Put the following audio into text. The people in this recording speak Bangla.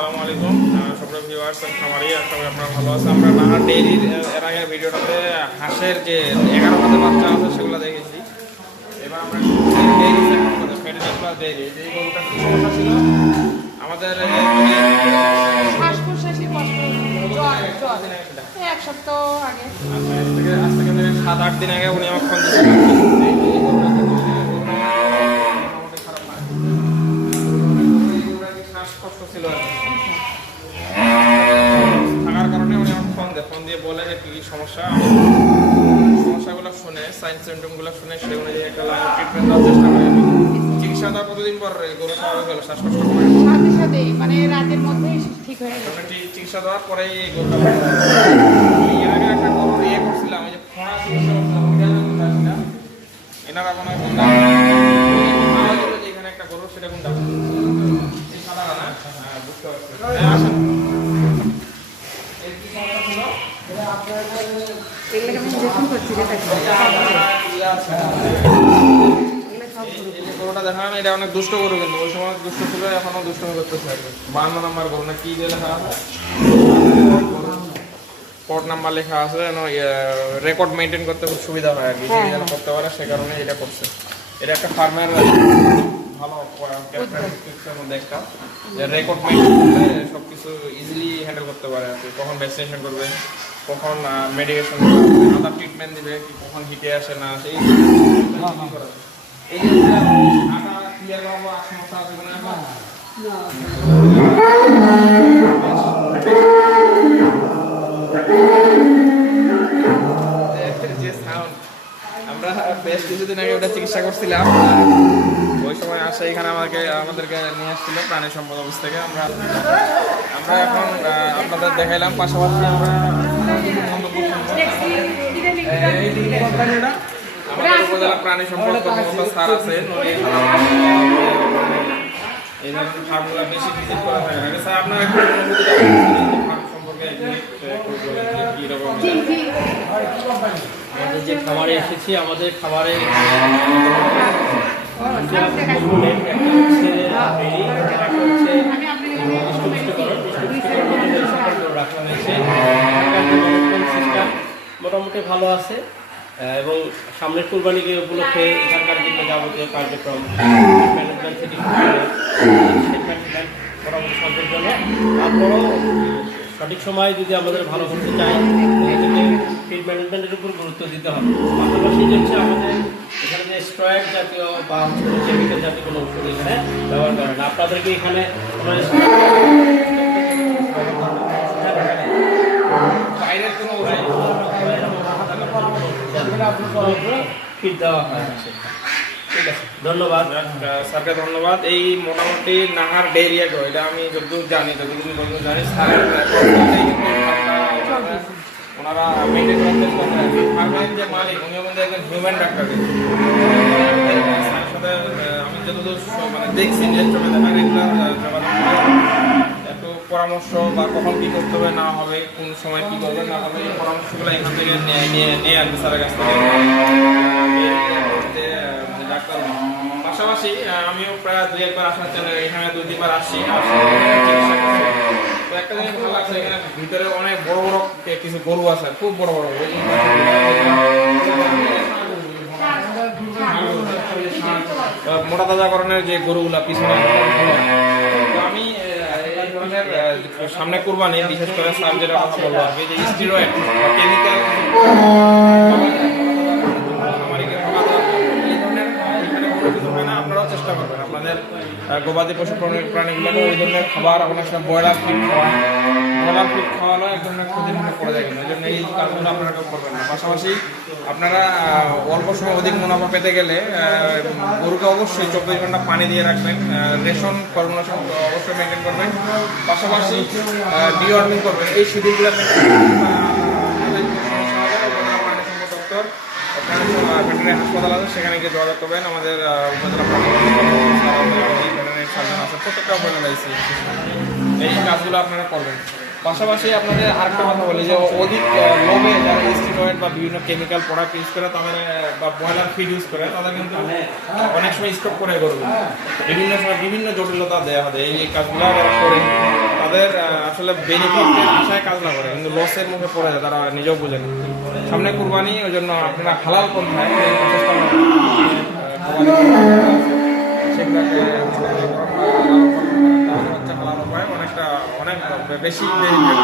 আসসালামু আলাইকুম সুপ্রিয় ভিউয়ার্স এন্ড খামারি, আশা করি আপনারা ভালো আছেন। আমরা নাহার ডেইরির এর আগের ভিডিওটাতে হাঁসের যে 11 বাচ্চা আছে সেগুলো দেখেছি। এবার আমরা ডেইরি ফেডারেল ডেইরি যে গরুটা কি সমস্যা ছিল আমাদের এক সপ্তাহ আগে, আজ থেকে 7-8 দিন আগে উনি আমার ফোন দিয়েছিলেন। কষ্ট ছিল থাকার কারণে উনি আমাকে ফোন দিয়ে বলে যে কি সমস্যা, সমস্যাগুলো শুনে সাইন সিমটমগুলো শুনে সেই অনুযায়ী একটা লাইন ট্রিটমেন্ট দেওয়ার চেষ্টা করি। চিকিৎসা দেওয়ার কতদিন পর গরু স্বাভাবিক হলো? শ্বাসকষ্ট সাথে সাথে মানে রাতের মধ্যেই ঠিক হয়ে গেল। চিকিৎসা দেওয়ার পরেই এই গরুটা এর আগে একটা গরু করছিলাম, ওই যে ফোঁড়া চিকিৎসা এনারা মনে হয় এখানে একটা গরু, সেটা কোনটা এটা অনেক দুষ্ট গরু, কিন্তু ওই সময় দুষ্ট ছিল, এখনো দুষ্টমি করতেছে আর কি। 52 নাম্বার গরু না কি লেখা আছে, কোড নাম্বার লেখা আছে, রেকর্ড মেনটেন করতে খুব সুবিধা হয় আর কি, যেন করতে পারে, সে কারণে এটা করছে। এটা একটা ফার্মের ভালো ক্যারেক্টারিস্টিক্সের মধ্যে একটা, যে রেকর্ড মেনটেন করলে সব কিছু ইজিলি হ্যান্ডেল করতে পারে আর কি। কখন ভ্যাকসিনেশন করবে, কখন মেডিকেশন আদার ট্রিটমেন্ট দিবে, কখন হিটে আসে না আসে, এই যে আটা ক্লিয়ার করবো আর সমস্যা আছে কিনা যে সাউন্ড। আমরা বেশ কিছুদিন আগে ওটা চিকিৎসা করছিলাম, ওই সময় আসে এখানে আমাদেরকে নিয়ে আসছিল প্রাণী সম্পদ অফিস থেকে। আমরা এখন আপনাদের দেখাইলাম, পাশাপাশি আমরা আমাদের উপজেলা প্রাণী সম্পদ কর্মকর্তা স্যার আছেন, এই ফার্মগুলো বেশি ভিজিট করা থাকে না। স্যার আপনার একটু ফার্ম সম্পর্কে কিরকম? আমাদের যে খামারে এসেছি, আমাদের খামারে রাখা হয়েছে। মোটামুটি ভালো আছে এবং সামনের কুরবানিকে উপলক্ষে এখানকার যে যাবতীয় কার্যক্রম ম্যানেজমেন্ট থেকে মোটামুটি সন্তোষজনক। তারপরও সঠিক সময়ে যদি আমাদের ভালো করতে চাই, এটাকে ফিড ম্যানেজমেন্টের উপর গুরুত্ব দিতে হবে। পাশাপাশি হচ্ছে আমাদের এখানে যে স্টেরয়েড জাতীয় বা কেমিক্যাল জাতীয় কোনো ওষুধ এখানে ব্যবহার করে না। আপনাদেরকে এখানে বাইরের কোনো ফিড দেওয়া হয়। ঠিক আছে, ধন্যবাদ স্যারকে ধন্যবাদ। এই মোটামুটি নাহার ডেইরি এটা আমি যতদূর জানি স্যারের ওনারা মেনটেন করার চেষ্টা করেন। ফার্মের যে মালিক উনিও কিন্তু একজন হিউম্যান ডাক্তার। স্যারের সাথে আমি যতদূর মানে দেখছি নেটে দেখা রেগুলার একটু পরামর্শ বা কখন কী করতে হবে না হবে, কোন সময় কী করবে না হবে, এই পরামর্শগুলো এখান থেকে নিয়ে আসবে স্যারের কাছ থেকে ডাক্তার। পাশাপাশি আমিও প্রায় 2-1 বার আসার জন্য এখানে 2-3 বার আসছি। তো একটা জিনিস ভালো লাগছে, এখানে ভিতরে অনেক বড় বড় কিছু গরু আছে, খুব বড় বড় মোটা তাজাকরণের যে গরুগুলা পিছনে। তো আমি এই ধরনের সামনে কুরবানি বিশেষ করে স্যার যেটা কথা বলবো আর কি, যে স্টেরয়েড বা কেমিক্যাল আপনারাও চেষ্টা করবেন আপনাদের গবাদি পশু প্রাণীগুলোকে ওই ধরনের খাবার, অনেক সময় ব্রয়লার ফিড খাওয়ানো এক ধরনের ক্ষতির মুখে পড়ে যায়, কিন্তু ওই জন্য এই কাজগুলো আপনারা কেউ করবেন না। পাশাপাশি আপনারা অল্প সময় অধিক মুনাফা পেতে গেলে গরুকে অবশ্যই 24 ঘন্টা পানি দিয়ে রাখবেন, রেশন ফর্মুলেশন অবশ্যই মেনটেন করবেন, পাশাপাশি ডিওয়ার্মিং করবেন। এই শিডিউলগুলো ভেটেরিনারি হাসপাতাল আছে, সেখানে গিয়ে যোগাযোগ করবেন। আমাদের উপজেলা ভেটেরিনারি সার্জন আছে, প্রত্যেকটা উপজেলা এই কাজগুলো আপনারা করবেন। পাশাপাশি আপনাদের আরেকটা কথা বলি, যে অধিক লোভে যারা স্টেরয়েড বা বিভিন্ন কেমিক্যাল প্রোডাক্ট ইউজ করে তাদের বা ব্রয়লার ফিড ইউজ করে তাদের কিন্তু অনেক সময় স্টক করে গরু বিভিন্ন সময় বিভিন্ন জটিলতা দেওয়া হয়। এই কাজগুলো করে তাদের আসলে বেনিফিটের আশায় কাজ না করে কিন্তু লসের মুখে পড়ে যায়, তারা নিজেও বোঝে না। সামনে কুরবানি, ওই জন্য আপনারা হালাল পন্থায় এই প্রচেষ্টা সেগুলোকে তাহলে হচ্ছে হালাল উপায় অনেক বেশি বেনিফিট